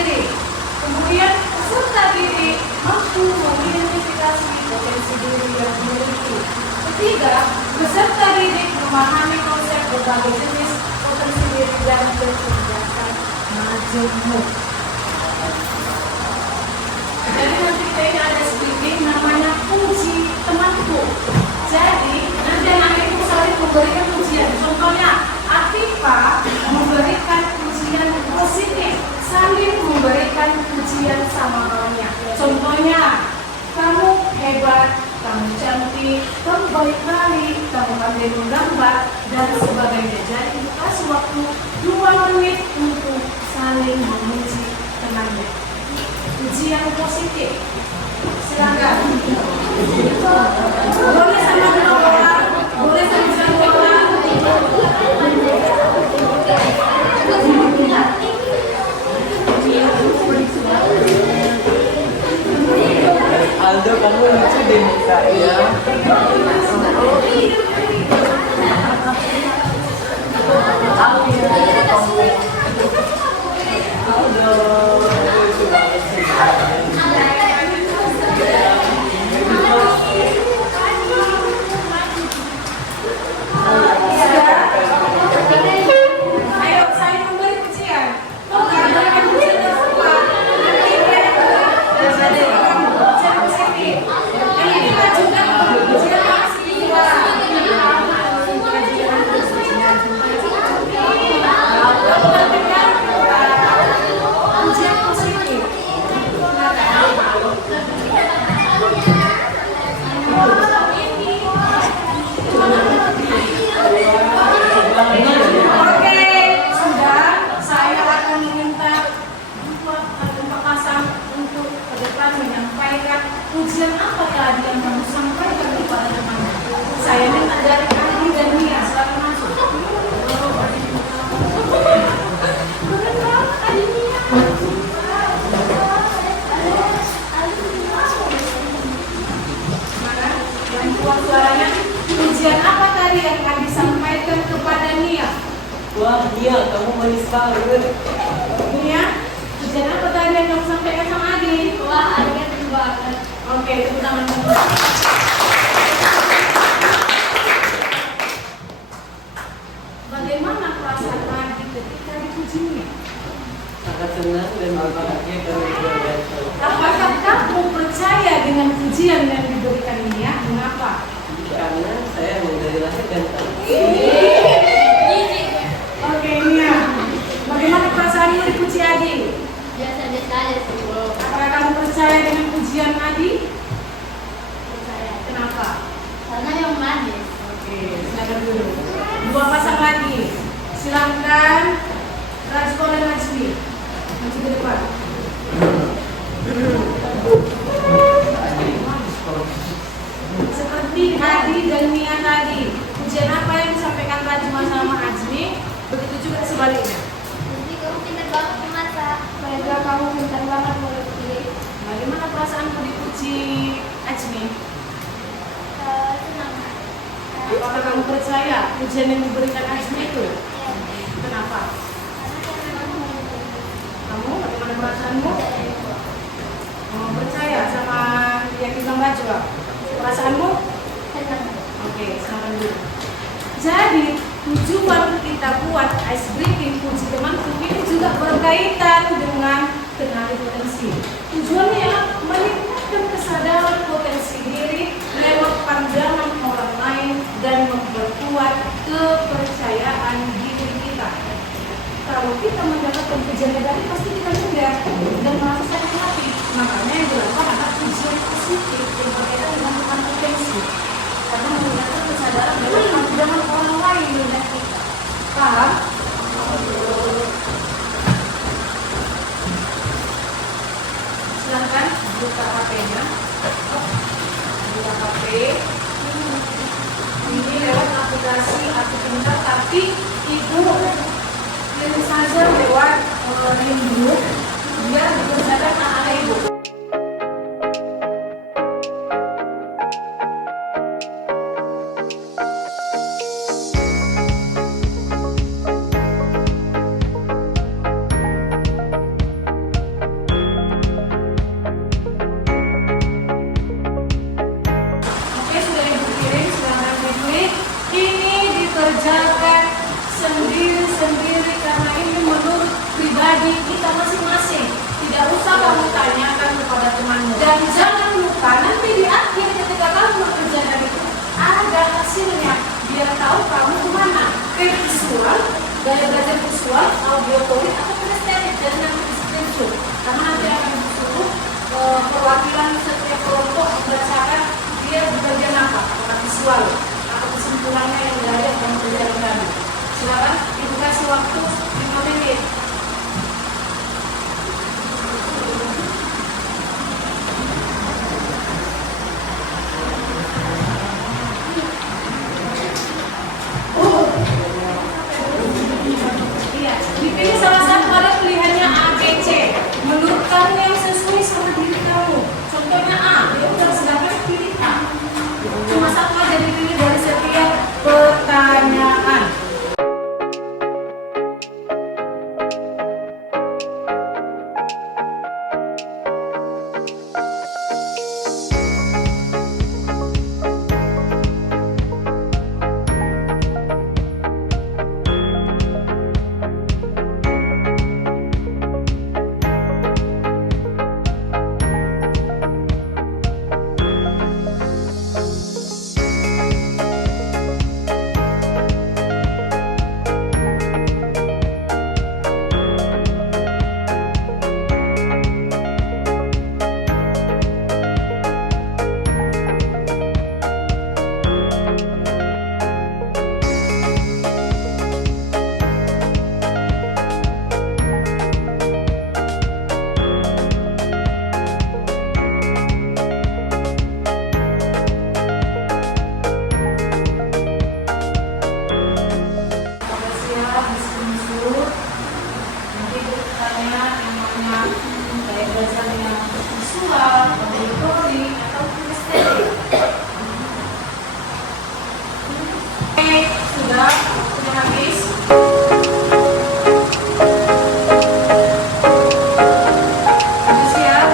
diri. Kemudian peserta didik mampu mengidentifikasi potensi diri yang dimiliki. Ketiga, peserta didik memahami konsep berbagai jenis potensi diri dan kecerdasan majemuk. Jadi nanti kita ini ada sedikit namanya puji temanku. Jadi nanti anak itu saling memberikan pujian. Contohnya Afifa memberikan pujian positif, saling memberikan pujian sama kawannya. Contohnya, kamu hebat, kamu cantik, kamu baik kali, kamu pandai menggambar, dan sebagainya. Jadi kasih waktu 2 menit untuk saling memuji temannya. Pujian positif. Silakan. Boleh sama dua orang, boleh sama satu orang. Aldo, kamu lucu deh muka ya. Ayo, saya memberi pujian. Berikan pujian yang sama. Pujian positif. Ini kita juga pujian positif. Pujian positif. Oke, sudah. Saya akan meminta Pak Hasan untuk ke depan menyampaikan pujian apa tadi yang kamu sampaikan kepada teman. Saya minta dari Adi dan Mia, silakan masuk. Mana? Yang kuat suaranya. Pujian apa tadi yang akan disampaikan kepada Nia? Wah, Nia, kamu manis banget. Nia, pujian apa tadi yang kamu sampaikan sama Adi? Wah, Adi banget. Oke, tepuk tangan. Bagaimana perasaan Adi ketika dipujinya? Sangat senang dan berbahagia karena keluarga. Apakah kamu percaya dengan pujian yang diberikan Nia? Mengapa? Karena saya memang dari lahir dan tahu. Oke, Nia. Bagaimana perasaanmu dipuji Adi? Biasa-biasa aja sih, bro. Apakah kamu percaya dengan pujian Adi? Percaya. Kenapa? Karena yang manis. Oke, silakan dulu. Dua pasang lagi. Silakan Rajko dan Najmi. Maju ke depan. Seperti Adi dan Mia tadi, pujian apa yang disampaikan Rajma sama Ajmi, begitu juga sebaliknya. Nanti kamu pintar banget memasak. Mereka kamu pintar banget melukis. Bagaimana perasaanmu dipuji Ajmi? Senang. Apakah kamu percaya pujian yang diberikan Ajmi itu? Kenapa? Kamu bagaimana perasaanmu? Percaya sama yang kita baca? Perasaanmu? Senang. Oke, silakan dulu. Jadi tujuan kita buat ice breaking puji temanku ini juga berkaitan dengan kenali potensi. Tujuannya ialah meningkatkan kesadaran potensi diri lewat pandangan orang lain dan memperkuat kepercayaan diri kita. Kalau kita mendapatkan pujian negatif pasti kita mudah dan merasa sakit hati. Makanya yang dilakukan adalah pujian positif yang berkaitan dengan potensi. Karena meningkatkan kesadaran lewat pandangan orang lain melihat kita. Paham? Silahkan buka HP-nya. Buka HP. Ini lewat aplikasi Aku Pintar, tapi Ibu pilih saja lewat Rindu biar dikerjakan anak-anak Ibu. gaya belajar visual, auditorik, atau kinestetik dari nanti disiplin itu. Karena nanti akan disuruh perwakilan setiap kelompok berdasarkan dia bagian apa, apakah visual, atau kesimpulannya yang dari dan pelajaran tadi. Silakan Ibu kasih waktu 5 menit. Iya, dipilih salah satu ada pilihannya A, B, C. Menurut kamu yang sesuai sama diri kamu. Contohnya A, ya udah sedangkan pilih A. Cuma satu aja dipilih dari setiap pertanyaan. Sudah habis. Sudah siap?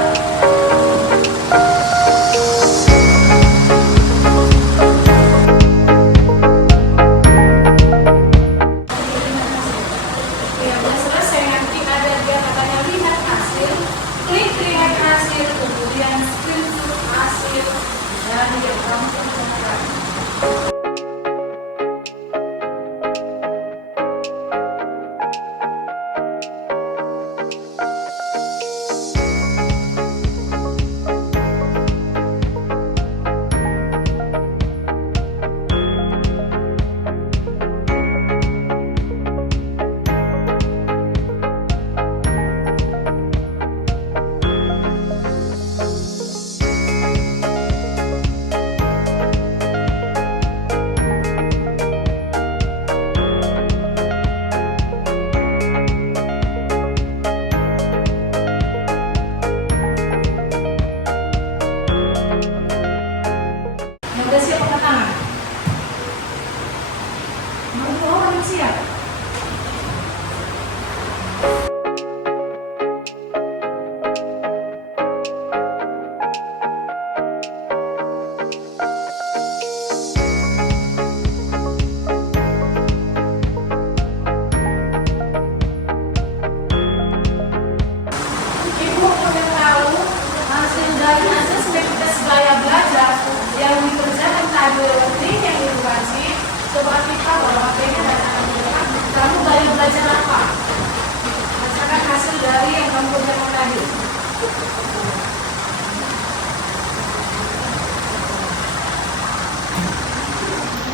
Ya, udah selesai. Nanti ada dia katanya lihat hasil. Klik lihat hasil, kemudian screenshot hasil dari yang kamu kerjakan. Udah siap angkat tangan? Mau orang siap? Ibu pengen tahu hasil dari asesmen tes gaya belajar yang dikerjakan tadi lewat link yang Ibu kasih. Coba kita bahwa ini adalah kamu gaya belajar apa? Berdasarkan hasil dari yang kamu kerjakan tadi.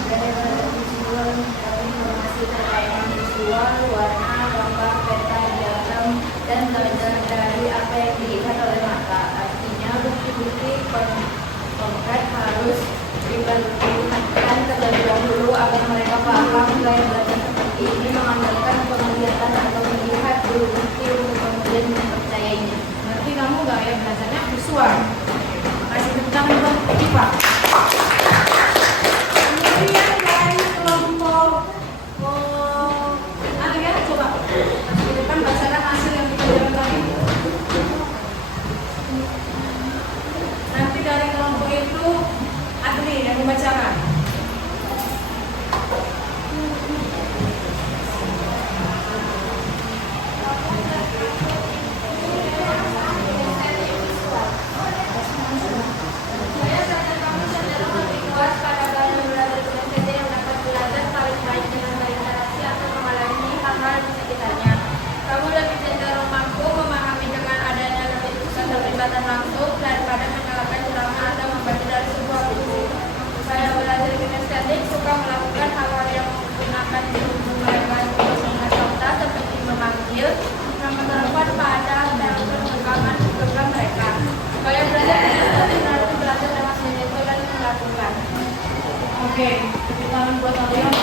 Gaya belajar visual mencakup informasi terkait visual, warna, gambar, peta, diagram, dan belajar dari apa yang dilihat oleh mata. Artinya bukti-bukti konkret harus diperlihatkan terlebih dahulu agar mereka paham. Gaya belajar seperti ini mengandalkan penglihatan atau melihat dulu bukti untuk kemudian mempercayainya. Berarti kamu gaya belajarnya visual. Kasih tepuk tangan buat Ipa. Kemudian dari kelompok ada ya, coba di depan bacakan hasil yang kita jalan tadi. Nanti dari kelompok itu Adli yang membacakan. kelihatan langsung daripada menyalakan ceramah atau membaca dari sebuah buku. Saya belajar kinestetik suka melakukan hal-hal yang menggunakan hubungan dengan kata seperti memanggil, memerlukan pada dan perkembangan program mereka. Saya belajar kinestetik berarti belajar dengan menyentuh dan melakukan. Oke, tepuk tangan buat kalian.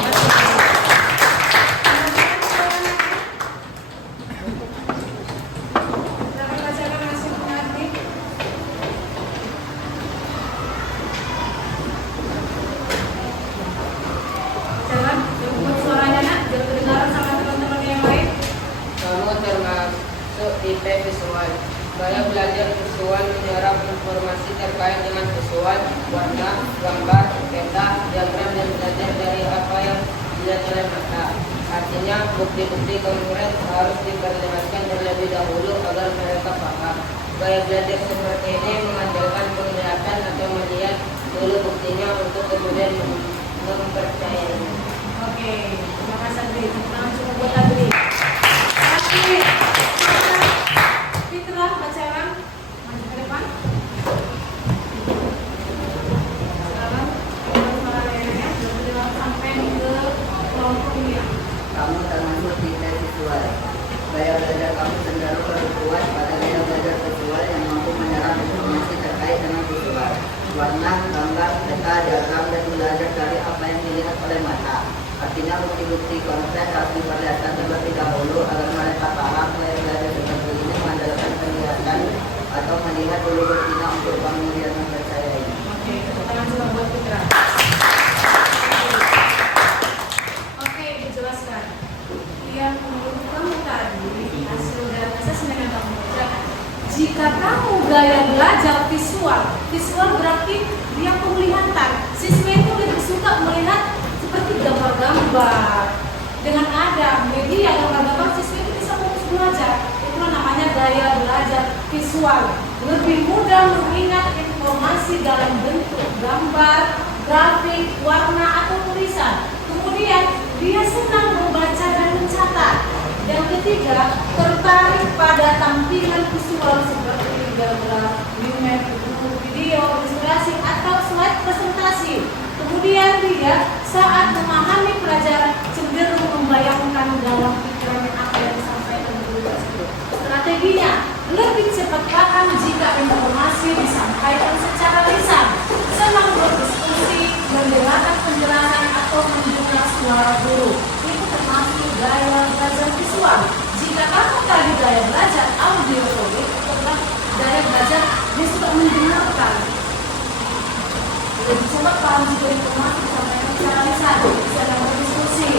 Silakan bacakan hasil pengadil. Jangan buat suaranya nak, biar kedengaran sama teman-teman yang lain. Kamu termasuk IP visual. Saya belajar visual menyerap informasi terkait dengan visual, warna, gambar, peta, diagram, dan belajar dari apa yang dilihat oleh mata. Artinya, bukti-bukti konkret harus diperlihatkan terlebih dahulu agar mereka paham. Gaya belajar seperti ini mengandalkan penglihatan atau melihat dulu buktinya untuk kemudian mempercayainya. Oke, terima kasih Adri. Tepuk tangan semua buat Adri. Oke, Fitra bacakan. Maju ke depan. Silakan. Suara layarnya sudah sampai ke kelompok ini ya. Kamu termasuk tipe visual. Gaya belajar kamu cenderung lebih kuat pada gaya belajar visual yang mampu menyerap informasi terkait dengan visual, warna, gambar, peta, diagram, dan belajar dari apa yang dilihat oleh mata. Artinya bukti-bukti konkret harus diperlihatkan terlebih dahulu agar mereka paham. Gaya belajar seperti ini mengandalkan penglihatan atau melihat dulu buktinya untuk kemudian mempercayainya. Oke, tepuk tangan semua buat Fitra. Oke, dijelaskan. Yang menurut kamu tadi hasil dari asesmen yang kamu kerjakan. Jika kamu gaya belajar visual berarti dia penglihatan. Siswa itu lebih suka melihat seperti gambar-gambar. Dengan ada media gambar-gambar, siswa itu bisa fokus belajar. Itu namanya gaya belajar visual. Lebih mudah mengingat informasi dalam bentuk gambar, grafik, warna, atau tulisan. Kemudian dia senang membaca dan mencatat. Yang ketiga, tertarik pada tampilan visual seperti diagram, image, video, ilustrasi, atau slide presentasi. Kemudian dia saat memahami pelajaran cenderung membayangkan dalam pikirannya apa yang disampaikan guru tersebut. Strateginya, lebih cepat paham jika informasi disampaikan secara lisan. Senang berdiskusi, mendengarkan penjelasan atau mendengar suara guru. Itu termasuk gaya belajar visual. Jika kamu tadi gaya belajar audiofonik, atau gaya belajar dia suka mendengarkan. Lebih cepat paham jika informasi disampaikan secara lisan. Senang berdiskusi,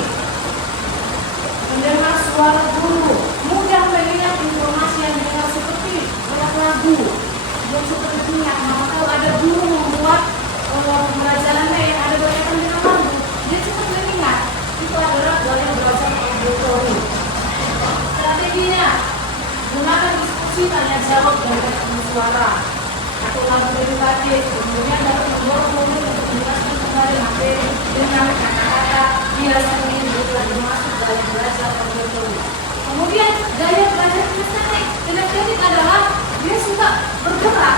mendengar suara guru, mudah mengingat informasi yang didengar seperti lagu. Dia suka mengingat, kalau ada guru membuat pembelajarannya yang ada banyak pendengar lagu, dia cepat mengingat. Itu adalah gaya belajar auditory. Strateginya, gunakan diskusi tanya jawab dengan suara atau lagu edukatif. Kemudian dapat mendorong murid untuk menjelaskan kembali materi dengan kata-kata dia sendiri. Itu termasuk gaya belajar auditory. Kemudian gaya belajar kinestetik. Kinestetik adalah dia suka bergerak,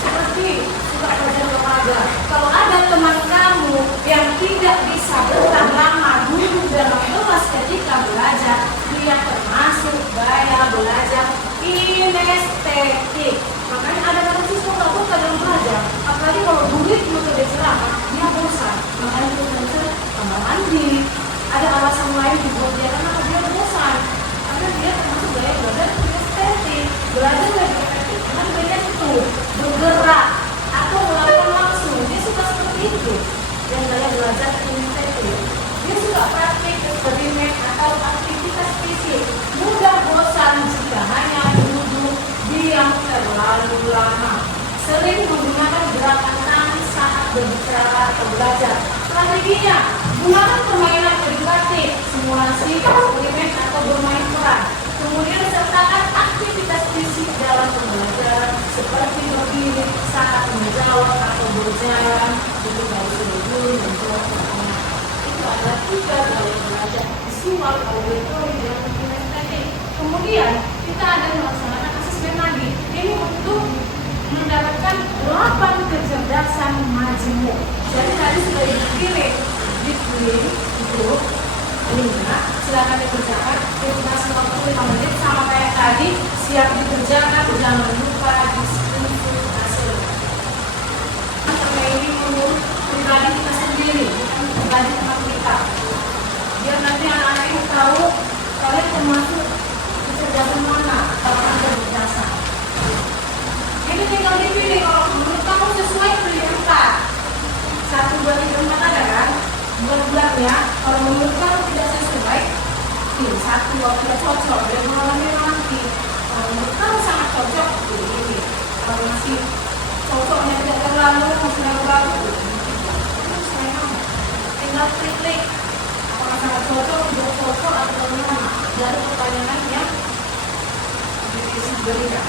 seperti suka belajar olahraga. Kalau ada teman kamu yang tidak bisa bertahan lama duduk dalam kelas ketika belajar, dia termasuk gaya belajar kinestetik. Makanya ada siswa nggak suka dalam belajar, apalagi kalau murid juga ceramah, dia bosan. Makanya kita tambah mandi. Ada alasan lain dibuat dia karena dia bosan. Karena dia termasuk gaya belajar kinestetik. Belajar lebih efektif dengan gaya itu bergerak atau melakukan langsung. Dia suka seperti itu. Dan gaya belajar kinestetik, dia suka praktik, eksperimen atau aktivitas fisik. Mudah bosan jika hanya duduk diam terlalu lama. Sering menggunakan gerakan tangan saat berbicara atau belajar. Strateginya, gunakan permainan edukatif, simulasi, eksperimen atau bermain peran. Kemudian sertakan aktivitas fisik dalam pembelajaran seperti berdiri saat menjawab atau berjalan. Itu dari dulu menjawab pertanyaan. Itu adalah 3 gaya belajar visual, auditory, dan kinestetik. Kemudian kita ada melaksanakan asesmen lagi. Ini untuk majemuk. Jadi tadi sudah dikirim di itu linknya, silakan dikerjakan. Durasi waktu 5 menit sama kayak tadi, siap dikerjakan, jangan lupa di screenshot hasilnya. Karena ini menurut pribadi kita sendiri, bukan pribadi teman kita. Biar nanti anak-anak itu tahu kalian termasuk kecerdasan mana kalau anda berjasa. Ini tinggal dipilih kalau menurut kamu sesuai pilih 4. 1, 2, 3, 4 ada kan? Bulan-bulannya, kalau menurut kamu tidak sesuai, pilih 1 kalau tidak cocok dan mengalami nanti. Kalau menurut kamu sangat cocok, pilih ini. Kalau masih cocoknya tidak terlalu, masih ragu-ragu, terus memang tinggal klik apakah sangat cocok, tidak cocok atau bagaimana dari pertanyaan yang diberikan.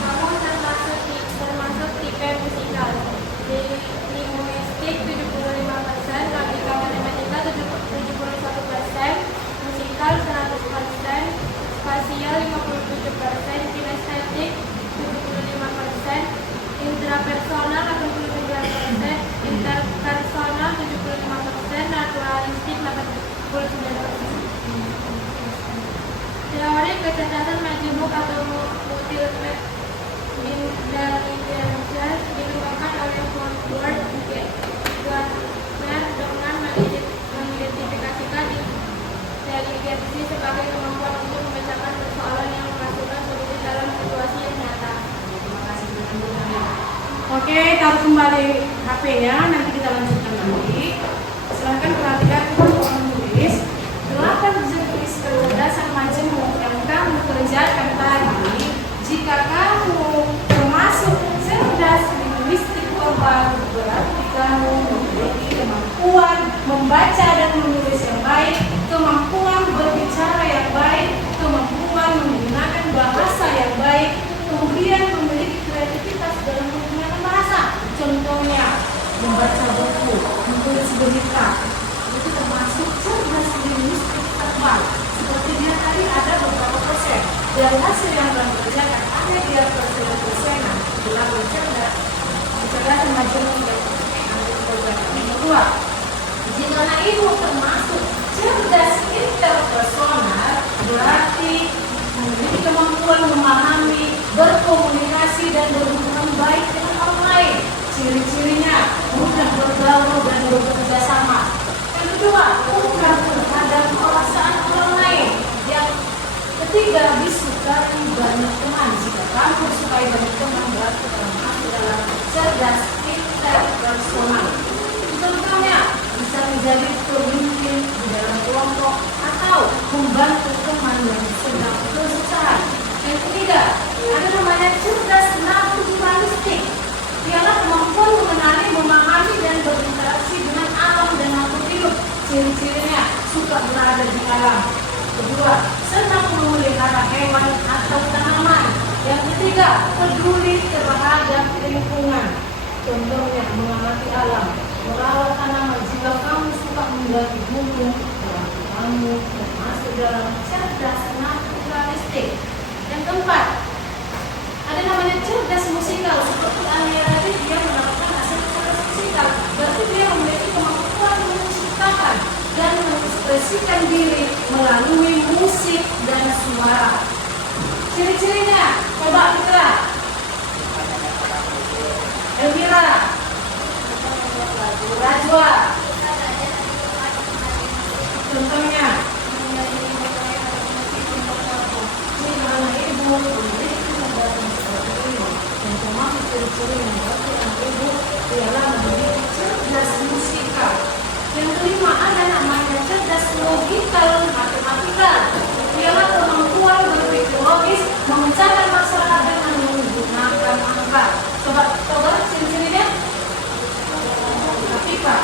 Kamu termasuk tipe musikal. Di linguistik 75%, logika matematika 71%, musikal 100%, spasial 57%, kinestetik 75%, intrapersonal 89%, interpersonal 75%, naturalistik 89%. Teori kecerdasan majemuk atau multiple intelligence dikembangkan oleh von Wagner dengan mengidentifikasikan inteligensi sebagai kemampuan untuk memecahkan persoalan yang menghasilkan solusi dalam situasi yang nyata. Terima kasih teman-teman. Oke, taruh kembali HP-nya, nanti kita lanjutkan lagi. Silahkan perhatikan untuk menulis 8 jenis kecerdasan majemuk yang kamu kerjakan tadi. Jika kamu termasuk cerdas linguistik verbal, berarti kamu memiliki kemampuan membaca dan menulis yang baik, kemampuan berbicara yang baik, kemampuan menggunakan bahasa yang baik, kemudian memiliki kreativitas dalam menggunakan bahasa. Contohnya, membaca buku, menulis berita, itu termasuk cerdas linguistik verbal. Sepertinya tadi ada beberapa persen dari hasil yang kamu kerjakan, hanya dia persen-persenan dalam cerdas kecerdasan majemuk yang program yang kedua. Jika ibu termasuk cerdas interpersonal, berarti memiliki kemampuan memahami, berkomunikasi dan berhubungan baik dengan orang lain. Ciri-cirinya mudah bergaul dan bekerja sama. Yang kedua, mudah terhadap perasaan orang lain. Yang ketiga, disukai banyak teman. Jika kamu sukai banyak teman, berarti kamu masuk dalam cerdas interpersonal. Contohnya bisa menjadi membantu teman yang sedang kesusahan. Yang ketiga, ada namanya cerdas naturalistik. Ialah kemampuan mengenali, memahami, dan berinteraksi dengan alam dan makhluk hidup. Ciri-cirinya suka berada di alam. Kedua, senang memelihara hewan atau tanaman. Yang ketiga, peduli terhadap lingkungan. Contohnya mengamati alam, merawat tanaman. Jika kamu suka mendaki gunung, berarti kamu termasuk dalam cerdas naturalistik. Yang keempat, ada namanya cerdas musikal. Seperti Alia tadi, dia mendapatkan hasil cerdas musikal. Berarti dia memiliki kemampuan menciptakan dan mengekspresikan diri melalui musik dan suara. Ciri-cirinya, coba kita. Elvira, Rajwa, contohnya ini anak ibu, ini yang termasuk ciri-cirinya berarti anak ibu ialah memiliki cerdas musikal. Yang kelima, ada namanya cerdas logikal matematikal. Ialah kemampuan berpikir logis, memecahkan masalah dengan menggunakan angka. Coba ciri-cirinya. Logika.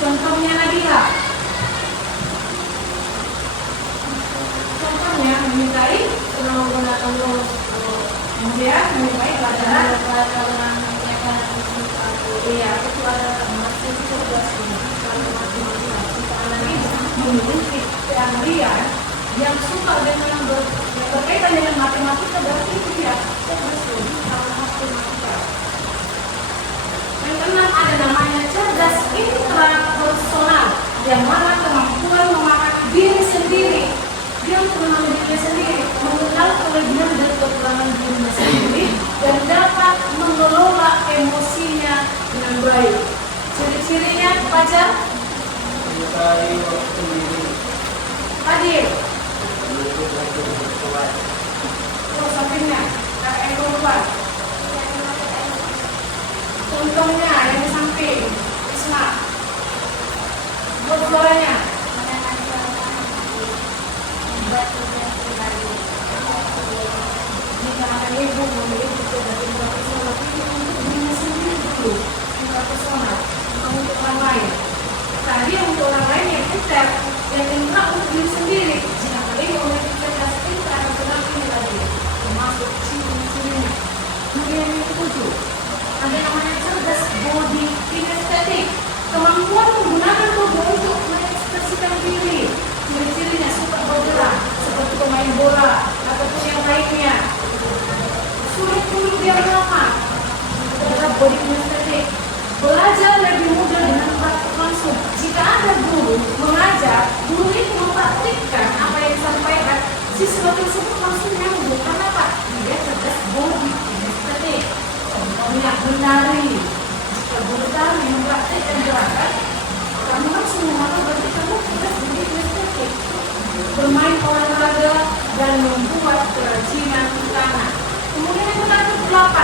Contohnya Nabila. Contohnya menyukai senang menggunakan kemudian menyukai pelajaran. Iya, itu adalah masih cerdas kalau matematika. Jika anak ini memiliki keahlian yang suka dengan berkaitan dengan matematika, berarti itu dia cerdas logikal matematika. Yang keenam, ada namanya cerdas intrapersonal, yang mana kemampuan memahami diri sendiri. Dia mengenal diri sendiri, mengenal kelebihan dan kekurangan dirinya sendiri, dan dapat mengelola emosinya dengan baik. Ciri-cirinya baca. Menyukai waktu sendiri. Hadir. Menutup waktu bersuara. Terus sampingnya, yang keluar. Contohnya yang di samping, Isma. Buat suaranya. Jika anak ibu memiliki cerdas intrapersonal, itu untuk dirinya sendiri dulu, intrapersonal, bukan untuk orang lain. Tadi untuk orang lain yang pintar, yang intra untuk diri sendiri. Jika anak ibu memiliki cerdas intrapersonal, ini lagi termasuk ciri-cirinya. Kemudian yang ketujuh, ada namanya cerdas body kinesthetic, kemampuan menggunakan tubuh untuk mengekspresikan diri. Ciri-cirinya suka bergerak seperti pemain bola ataupun yang lainnya. Sulit duduk diam lama. Terhadap body kinesthetic, belajar lebih mudah dengan praktik langsung. Jika ada guru mengajar, guru itu mempraktikkan apa yang disampaikan, siswa tersebut langsung nyambung. Kenapa? Dia cerdas body kinesthetic. Contohnya berlari. Jika berlari mempraktikkan gerakan, kamu langsung memahami berarti kamu cerdas body kinesthetic. Bermain olahraga dan membuat kerajinan tangan. Kemudian yang ke-8,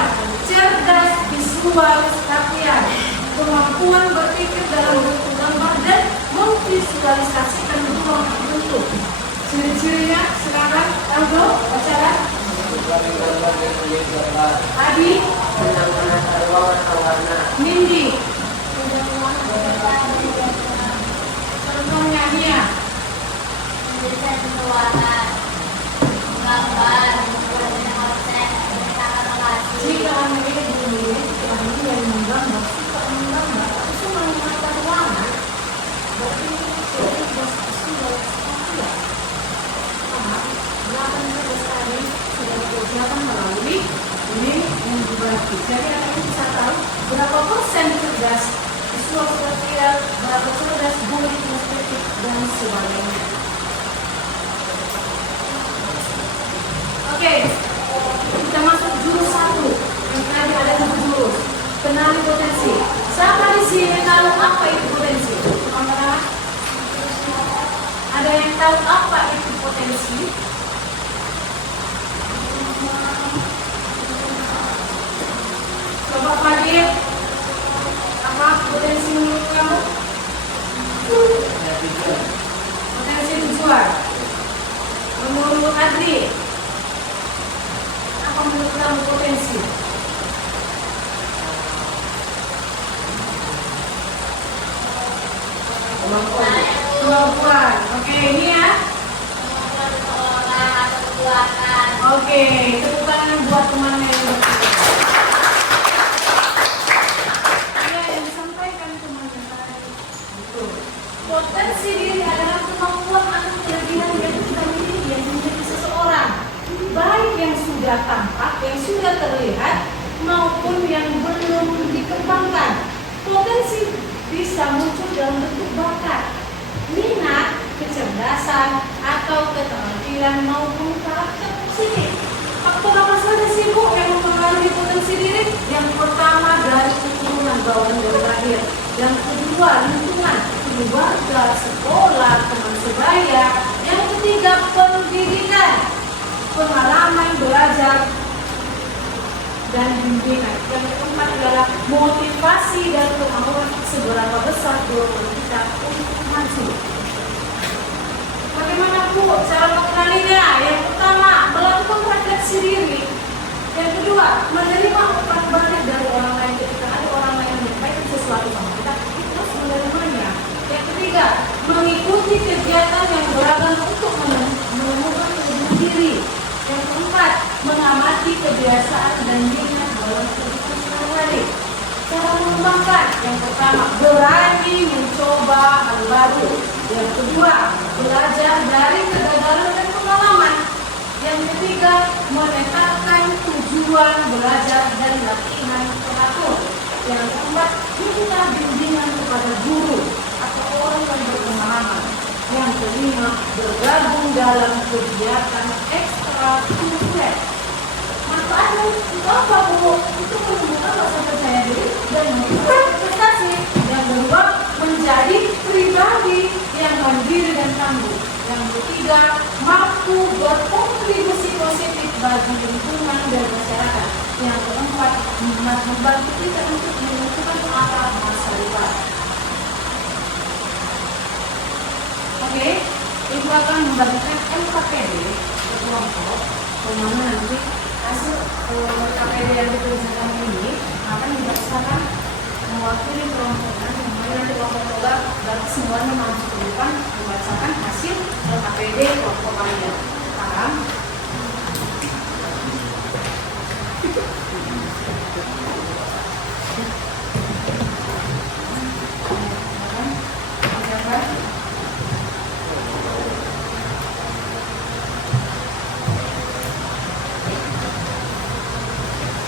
cerdas visual spatial, kemampuan berpikir dalam bentuk gambar dan memvisualisasikan ruang bentuk. Ciri-cirinya silakan Aldo bacakan. Adi, Nindi, contohnya Mia. Jika anak ini memiliki keahlian menggambar, suka menggambar, atau menata ruangan, berarti cerdas visual spatial. Karena 8 cerdas tadi sudah dikerjakan melalui ini yang dibagi. Jadi anak ini bisa tahu berapa persen cerdas visual spatial, berapa cerdas body kinesthetic dan sebagainya. Oke, kita masuk jurus 1. Yang tadi ada 7 jurus. Kenali potensi. Siapa di sini tahu apa itu potensi? Anak-anak? Ada yang tahu apa itu potensi? Coba Fadil, apa potensi menurut kamu? tujuan. Menurut Adri, apa menurut kamu potensi? Kemampuan. Oke, ini ya. Oke, tepuk tangan buat temannya yang bertiga. Ya, yang disampaikan temannya tadi. Betul. Potensi diri adalah kemampuan atau kelebihan yang kita miliki yang menjadi seseorang, baik yang sudah tampak, yang sudah terlihat, maupun yang belum dikembangkan. Potensi bisa muncul dalam bentuk bakat, minat, kecerdasan, atau keterampilan maupun karakter positif. Faktor apa saja sih Bu yang mempengaruhi potensi diri? Yang pertama dari keturunan bawaan dari lahir. Yang kedua lingkungan, keluarga, sekolah, teman sebaya. Yang ketiga pendidikan, pengalaman belajar dan bimbingan. Yang keempat adalah motivasi dan kemauan seberapa besar dorongan kita untuk maju. Bagaimana Bu cara mengenalinya? Yang pertama, melakukan refleksi diri. Yang kedua, menerima umpan balik dari orang lain ketika ada orang lain yang menyampaikan sesuatu sama kita, kita harus menerimanya. Yang ketiga, mengikuti kegiatan yang beragam untuk menemukan kelebihan diri. Yang keempat, mengamati kebiasaan dan minat dalam kehidupan sehari-hari. Cara mengembangkan, yang pertama, berani mencoba hal baru. Yang kedua, belajar dari kegagalan dan pengalaman. Yang ketiga, menetapkan tujuan belajar dan latihan teratur. Yang keempat, minta bimbingan kepada guru atau orang yang berpengalaman. Yang kelima, bergabung dalam kegiatan ekstrakurikuler. Manfaatnya itu apa Bu? Itu menumbuhkan rasa percaya diri dan meningkatkan prestasi. Yang kedua, menjadi pribadi yang mandiri dan tangguh. Yang ketiga, mampu berkontribusi positif bagi lingkungan dan masyarakat. Yang keempat, membantu kita untuk menentukan arah masa depan. Oke, Ibu akan membagikan LKPD ke kelompok, dimana nanti hasil LKPD yang dituliskan ini akan dibacakan mewakili kelompoknya, yang nanti kelompok berarti semuanya masuk ke depan membacakan hasil LKPD kelompok kalian. Paham?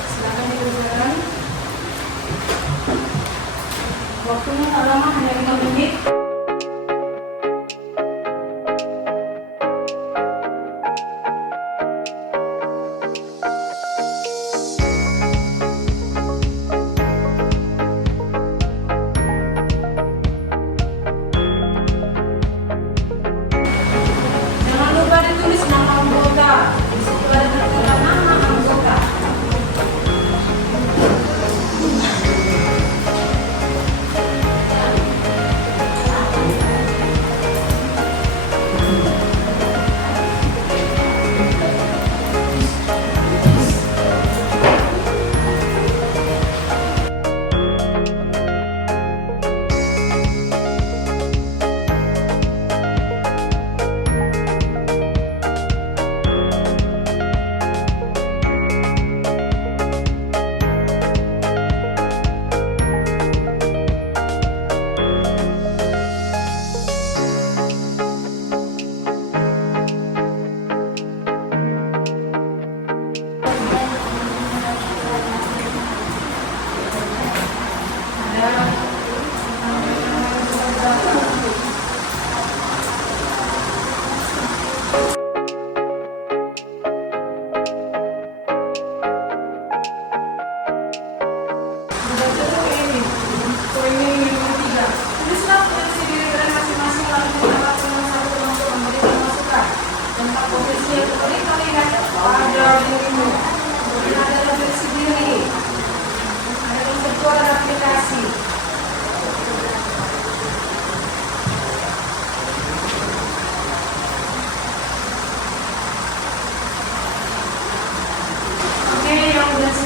Silakan dikerjakan. Waktunya tak lama, hanya 5 menit. Jangan lupa ditulis nama anggota. Di situ ada tertera nama anggota.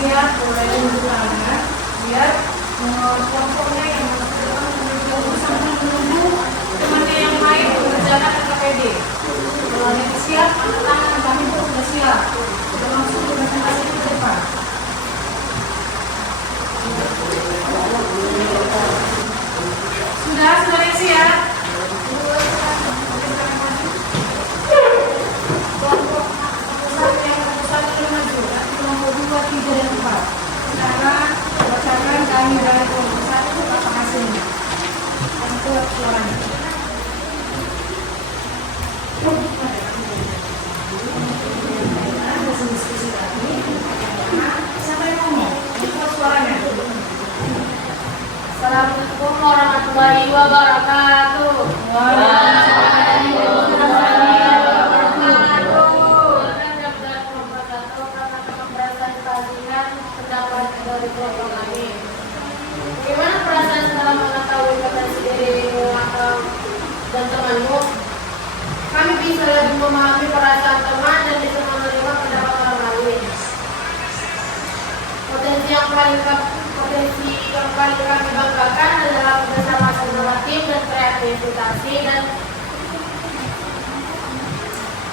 siap, mulai unjuk tangan biar kelompoknya yang bersama menunggu temannya yang lain mengerjakan KKPD. Kalau ada yang siap, angkat tangan, kami pun sudah siap. Sudah langsung presentasi ke depan. Sudah yang siap? Kelompok satu yang satu maju, kelompok 2, 3, dan 4. Sekarang bacakan kami dari kelompok 1 apa hasilnya. Untuk suaranya. Siapa yang ngomong? Untuk suaranya. Assalamualaikum warahmatullahi wabarakatuh. Bagaimana perasaan setelah mengetahui potensi dirimu dan temanmu? Kami bisa lebih memahami perasaan teman dan bisa menerima pendapat orang lain. Potensi yang paling kami banggakan adalah bersama sama tim dan kreativitas dan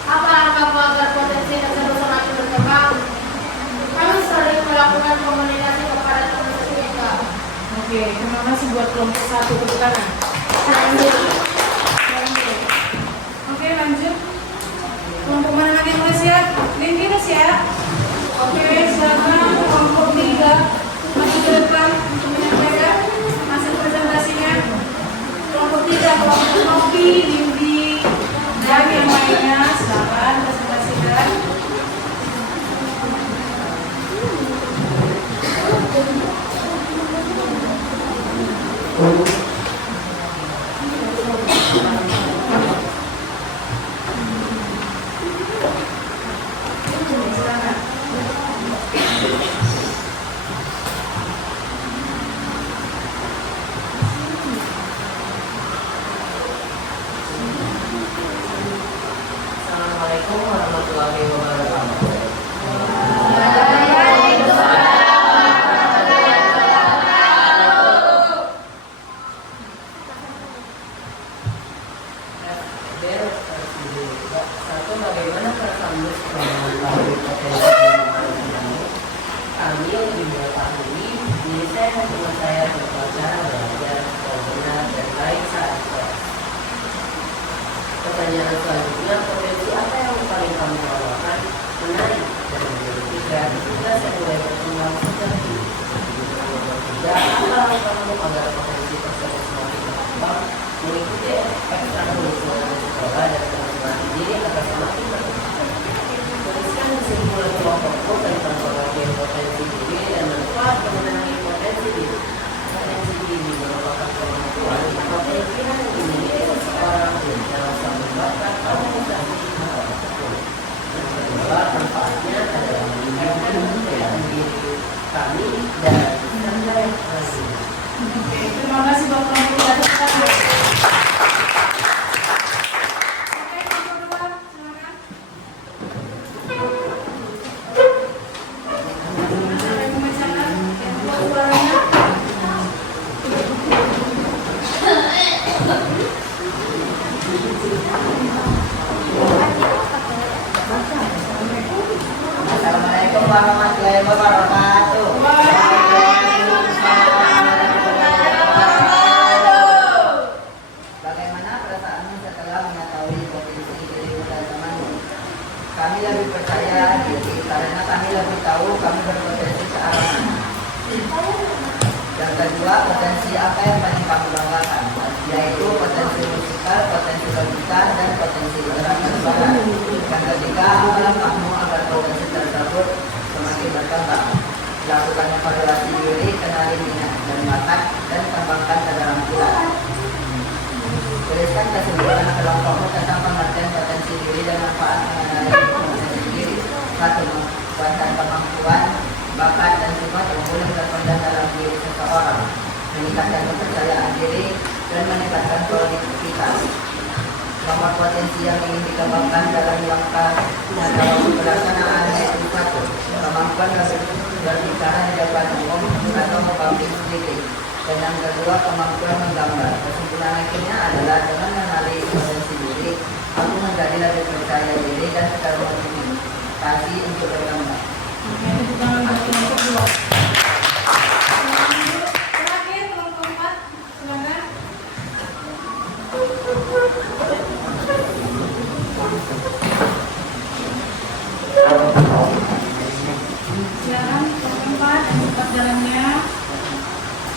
apa langkahmu agar potensi tersebut semakin berkembang? Kami sering melakukan komunikasi kepada teman-teman kita. Oke, terima kasih buat kelompok 1 tepuk tangan. Oke, lanjut. Kelompok mana lagi yang udah siap? Lindy udah siap? Oke, silakan kelompok 3 maju ke depan untuk menyampaikan hasil presentasinya. Kelompok 3, kelompok Novi, Lindy, dan yang lainnya silakan presentasikan. Assalamualaikum warahmatullahi wabarakatuh. Satu, bagaimana perasaanmu setelah mengetahui potensi pemahaman? Kami yang mengetahui diri saya dan teman saya berpacar, belajar, benar dan lain saat kelas. Pertanyaan selanjutnya, potensi apa yang paling kamu bawakan menarik dan memiliki kreativitas yang mulai berkembang sejak ini? Ketiga, apa langkahmu agar potensi tersebut semakin berkembang mengikuti ekstrakurikuler sekolah dan memotivasi diri agar semakin berkembang? Tuliskan kesimpulan kelompokmu tentang pengertian potensi diri dan manfaat mengenai potensi diri. Potensi diri merupakan kemampuan atau kelebihan yang dimiliki seseorang dalam suatu bakat atau prestasi apapun. Yang kedua, manfaatnya adalah meningkatkan kepercayaan diri kami dan sampai hasil. Oke, terima kasih buat kelompok 1. Oke, kelompok 2, silakan. Siapa yang membacakan untuk suaranya? Assalamualaikum warahmatullahi wabarakatuh. Bagaimana perasaanmu setelah mengetahui potensi dirimu dan temanmu? Kami lebih percaya diri karena kami lebih tahu kami berpotensi ke arah mana. Yang kedua, potensi apa yang paling kamu banggakan? Yaitu potensi musikal, potensi logika, dan potensi gerakan suara. Yang ketiga, apa langkahmu agar potensi tersebut semakin berkembang? Lakukan evaluasi diri, kenali minat dan bakat, dan kembangkan keterampilan. Tuliskan kesimpulan kelompokmu tentang pengertian potensi diri dan manfaat mengenai potensi diri. 1. Menguatkan kemampuan, bakat, dan sifat yang boleh terpendam dalam diri seseorang, meningkatkan kepercayaan diri, dan meningkatkan produktivitas. Nomor potensi yang ingin dikembangkan dalam langkah dalam pelaksanaan yaitu 1. Kemampuan berbicara di depan umum atau public speaking. Dan yang kedua, kemampuan menggambar. Kesimpulan akhirnya adalah dengan mengenali potensi diri, aku menjadi lebih percaya diri dan termotivasi untuk berkembang. Oke, tepuk tangan buat kelompok 2. Terakhir kelompok 4, silakan. Silakan kelompok 4 cepat jalannya.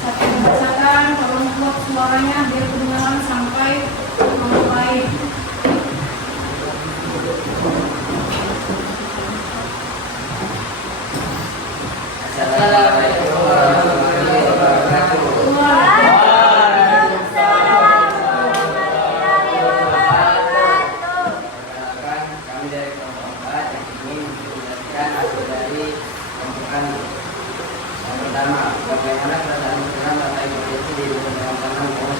Sampai membacakan, tolong buat suaranya biar kedengaran sampai kelompok lain. Assalamualaikum warahmatullahi wabarakatuh. Perkenalkan, kami dari kelompok 4 yang ingin menjelaskan hasil dari kelompok kami. Yang pertama, bagaimana perasaan menjelang partai potensi di teman-teman umum.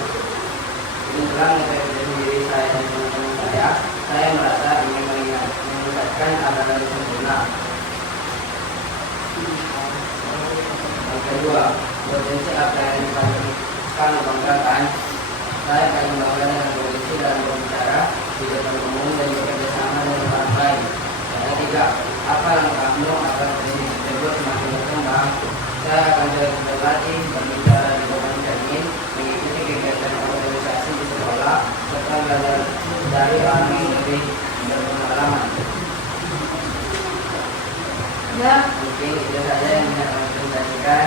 Menjelang memperbaiki diri saya dan teman-teman saya merasa ingin meningkatkan agar lebih sempurna. Yang kedua, potensi apa yang dipastikan membanggakan. Saya akan membanggakan dengan potensi dalam berbicara di depan umum dan bekerja sama dengan orang lain. Yang ketiga, apa langkahmu agar potensi tersebut semakin berkembang? Saya akan terus berlatih, berbicara di depan cermin, mengikuti kegiatan organisasi di sekolah, serta belajar dari orang yang lebih berpengalaman. Ya, Mungkin itu saja yang bisa kami presentasikan.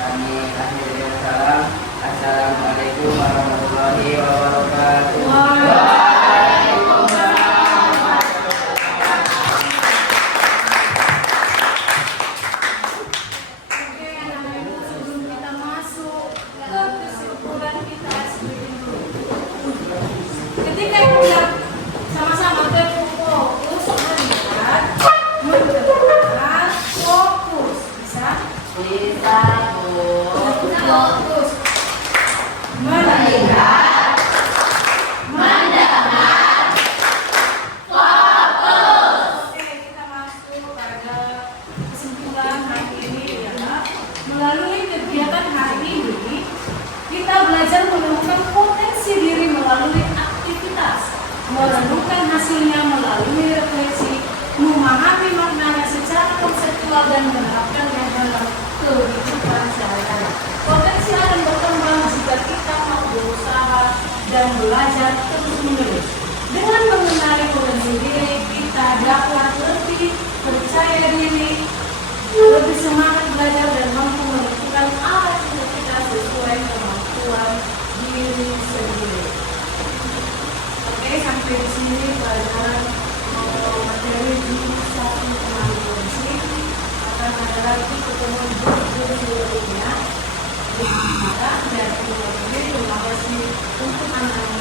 Kami akhiri dengan salam. Assalamualaikum warahmatullahi wabarakatuh. oke anak-anak ibu, sebelum kita masuk ke kesimpulan kita sebelum dulu. Ketika kita sama-sama terfokus melihat, mendengar, fokus, bisa? Fokus, melihat, oke, kita masuk pada kesimpulan hari ini adalah melalui kegiatan hari ini kita belajar menemukan potensi diri melalui aktivitas, merenungkan hasilnya melalui refleksi, memahami maknanya secara konseptual dan menerapkannya dalam kehidupan sehari-hari. Potensi akan berkembang jika kita mau berusaha dan belajar terus-menerus. Dengan mengenali potensi diri, kita dapat lebih percaya diri, lebih semangat belajar dan mampu menentukan arah hidup kita sesuai kemampuan diri sendiri. Oke, sampai di sini pelajaran materi jurus 1 pengenali potensi. Akan ada lagi pertemuan jurus berikutnya. Maka dari ini terima kasih untuk anak-anak